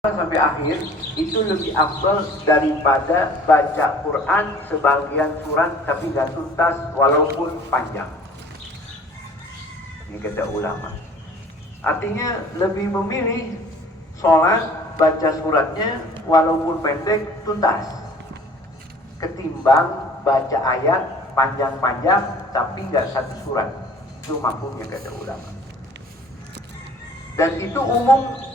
sampai akhir itu lebih afdal daripada baca Quran sebagian surat tapi gak tuntas walaupun panjang. Ini kata ulama. Artinya lebih memilih sholat baca suratnya walaupun pendek tuntas ketimbang baca ayat panjang-panjang tapi gak satu surat. Itu mafhumnya kata ulama. Dan itu umum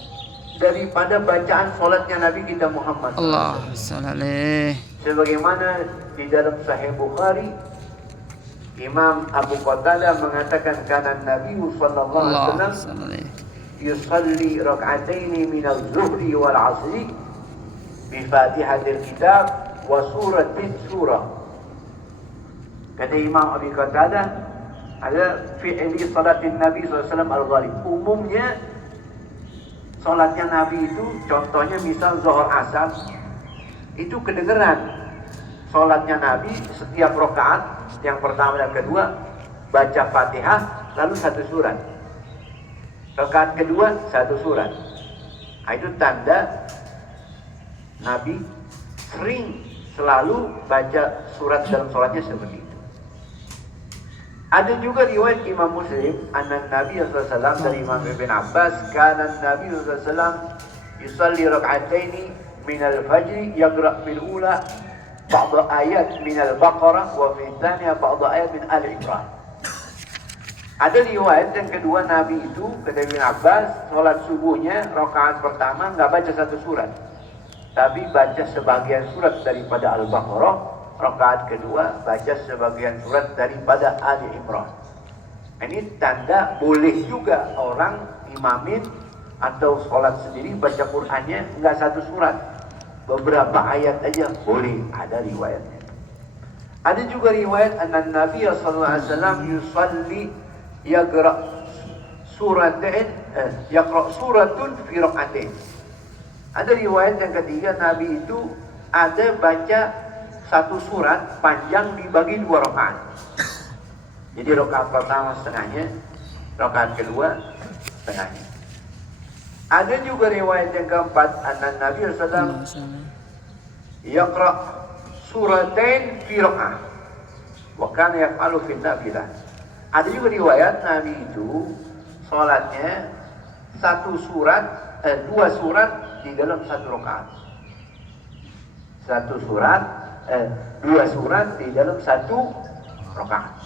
daripada bacaan solatnya Nabi kita Muhammad Allah sallallahu. Sebagaimana di dalam Sahih Bukhari, Imam Abu Qatadah mengatakan kana Nabi sallallahu alaihi wasallam yusalli rak'ataini min az-zuhri wal 'asri bi Fatihatil Kitab wa suratin surah. Kata Imam Abu Qatadah, ada fi'li salatin Nabi sallallahu alaihi wasallam al-ghalib. Umumnya solatnya Nabi itu, contohnya misal Zuhur Asar, itu kedengeran solatnya Nabi setiap rakaat, yang pertama dan kedua baca Fatihah lalu satu surat, rakaat kedua satu surat. Nah, itu tanda Nabi sering selalu baca surat dalam solatnya seperti itu. Ada juga riwayat Imam Muslim, anna Nabi sallallahu alaihi wasallam dari Imam Ibn Abbas, kana Nabi sallallahu alaihi wasallam yusalli rak'ataini min al-fajr yaqra' fil ula ba'd ayat min al-Baqarah wa fi tsaniyah ba'd ayat min al-Imran. Ada riwayat yang kedua Nabi itu, kata Ibn Abbas, salat subuhnya rakaat pertama enggak baca satu surat, tapi baca sebagian surat daripada Al-Baqarah. Rakaat kedua baca sebagian surat daripada Ali Imran. Ini tanda boleh juga orang imamin atau sholat sendiri baca Qur'annya enggak satu surat, beberapa ayat aja boleh, ada riwayatnya. Ada juga riwayat anna Nabi sallallahu alaihi wasallam yusalli yaqra' suratun fi rak'atain. Ada riwayat yang ketiga Nabi itu ada baca satu surat panjang dibagi dua rakaat. Jadi rakaat pertama setengahnya, rakaat kedua setengahnya. Ada juga riwayat yang keempat, anna Nabi sallallahu alaihi wasallam yaqra suratain fi raka'ah wa kana yaf'alu fi nafilah. Ada juga riwayat Nabi itu salatnya dua surat di dalam satu rakaat. Dua surat di dalam satu rakaat.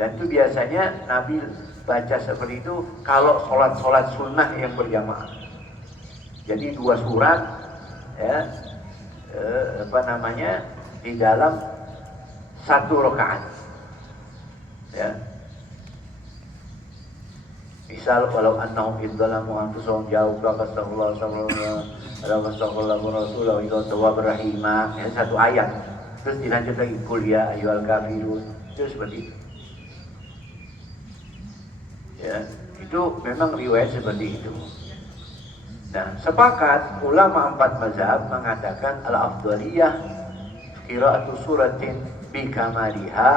Dan itu biasanya Nabi baca seperti itu kalau sholat sunnah yang berjamaah. Jadi dua surat ya, di dalam satu rakaat. Ya. Misal kalau annahum idzalamu anfusahum jauh astaghfirullah astaghfirullah rasulullah ila tawwabur rahimah, ya, satu ayat. Terus dilanjut lagi qul ya ayyuhal kafirun. Itu seperti itu. Ya, itu memang riwayat seperti itu. Nah, sepakat ulama empat mazhab mengatakan al-afdaliyah qira'atu suratin bi kamaliha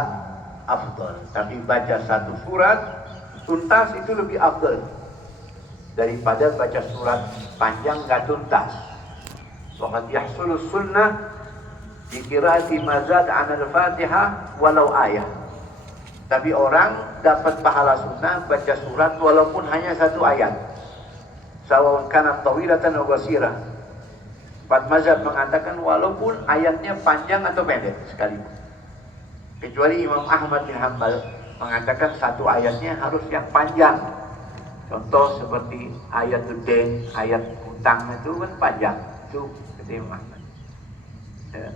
afdal. Tapi baca satu surat tuntas itu lebih afdal daripada baca surat panjang gak tuntas. Waqad yahsulu sunnah bi qira'ati mazad 'an al-Fatihah walau ayat. Tapi orang dapat pahala sunnah baca surat walaupun hanya satu ayat. Sawaun kana tawilatan aw qasirah. Empat mazhab mengatakan walaupun ayatnya panjang atau pendek sekalipun. Kecuali Imam Ahmad bin Hanbal mengatakan satu ayatnya harus yang panjang. Contoh seperti ayat Dain, ayat hutang itu kan panjang. Itu Imam Ahmad. Ya.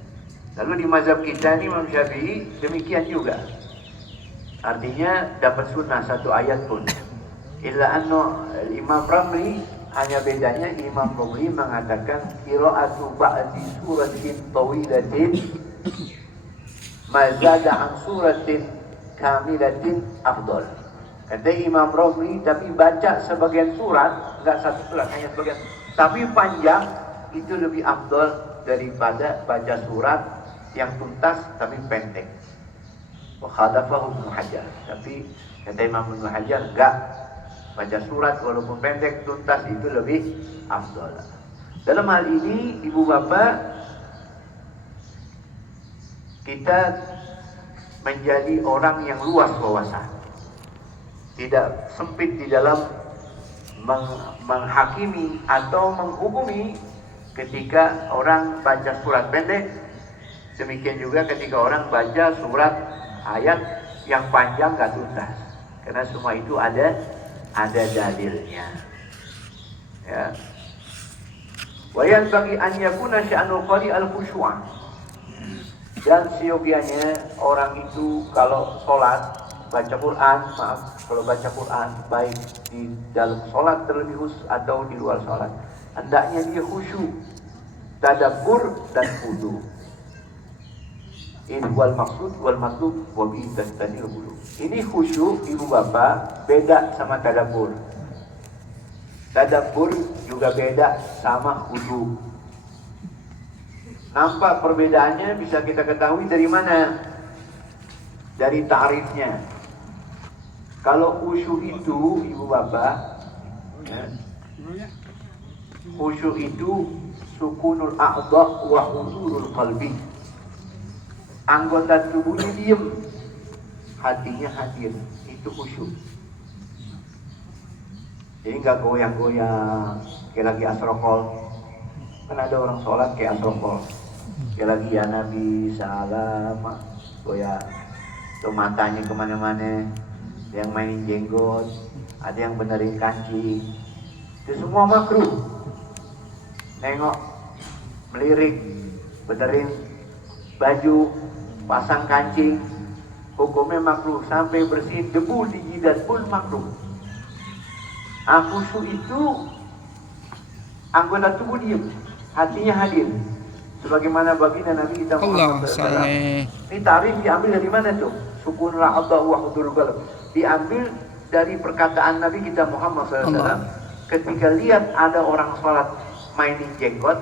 Lalu di mazhab kita ini Imam Syafi'i demikian juga. Artinya dapat sunnah satu ayat pun. Illa anna Imam Ramli, hanya bedanya Imam Ramli mengatakan qira'atu ba'di suratin tawilatin mazada an suratin kamilatin afdal. Kata Imam Ramli, tapi baca sebagian surat, enggak satu surat, hanya sebagian, tapi panjang itu lebih afdal daripada baca surat yang tuntas tapi pendek. Wa khalafahu Ibnu Hajar. Tapi kata Imam Ibnu Hajar enggak, baca surat walaupun pendek tuntas itu lebih afdal. Dalam hal ini, ibu bapak, kita menjadi orang yang luas wawasan, tidak sempit di dalam menghakimi atau menghukumi ketika orang baca surat pendek. Demikian juga ketika orang baca surat ayat yang panjang gak tuntas, karena semua itu ada dalilnya. Ya. Wayan bagi an yakuna sya'nul qari al-khusyu'. Dan seyogianya orang itu kalau sholat baca Quran, kalau baca Quran baik di dalam sholat terlebih khusus atau di luar sholat, hendaknya dia khusyuk, tadabbur dan khudu. Ini wal maksud wal matlub wa bi tastanil qulub. Ini khusyuk ibu bapak beda sama tadabbur. Tadabbur juga beda sama khudu. Nampak perbedaannya bisa kita ketahui dari mana? Dari ta'rifnya. Kalau khusyuk itu ibu bapak, ya, khusyuk itu sukunul a'dha wa huzurul qalbi. Anggota tubuhnya diem, hatinya hadir. Itu khusyuk. Jadi nggak goyang-goyang kayak lagi asrokol. Kan ada orang sholat kayak asrokol, kayak lagi ya Nabi salam goyang, tuh matanya kemana-mana. Ada yang mainin jenggot, ada yang benerin kancing. Itu semua makruh. Nengok, melirik, benerin baju, pasang kancing, hukumnya makruh. Sampai bersihin debu di jidat pun makruh. Khusyuk itu anggota tubuh diem, hatinya hadir. Sebagaimana baginda Nabi kita Muhammad SAW. Ini tarif diambil dari mana tuh? Sukunul a'dha wa hudurul qalb. Diambil dari perkataan Nabi kita Muhammad SAW. Ketika lihat ada orang sholat mainin jenggot,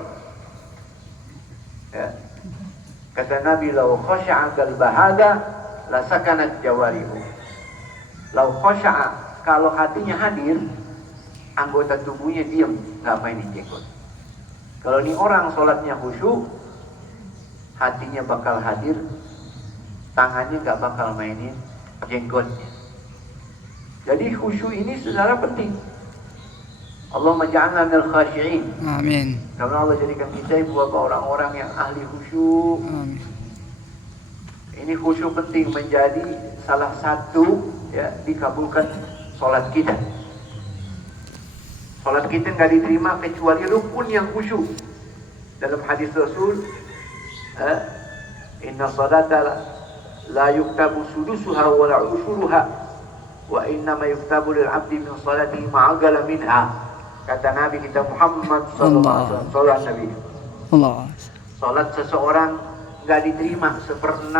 ya, kata Nabi, lau khasya'a qalbahada la sakanat jawarihu. Lau khasya'a, kalau hatinya hadir, anggota tubuhnya diam, nggak mainin jenggot. Kalau ini orang sholatnya khusyuk, hatinya bakal hadir, tangannya nggak bakal mainin jenggotnya. Jadi khusyuk ini secara penting. Allahumma ja'alna minal khasyi'in. Amin. Karena Allah jadikan kita beberapa orang-orang yang ahli khusyuk. Amin. Ini khusyuk penting menjadi salah satu ya dikabulkan sholat kita. Salat kita nggak diterima kecuali rukun yang khusyuk. Dalam hadis Rasul, inna salata la yuktabu sudusuha wa la ushuruha wa inna ma yuktabu lil abdi min salatihi ma'agala minha. Kata Nabi kita Muhammad sallallahu alaihi wasallam, salat seseorang nggak diterima 1/6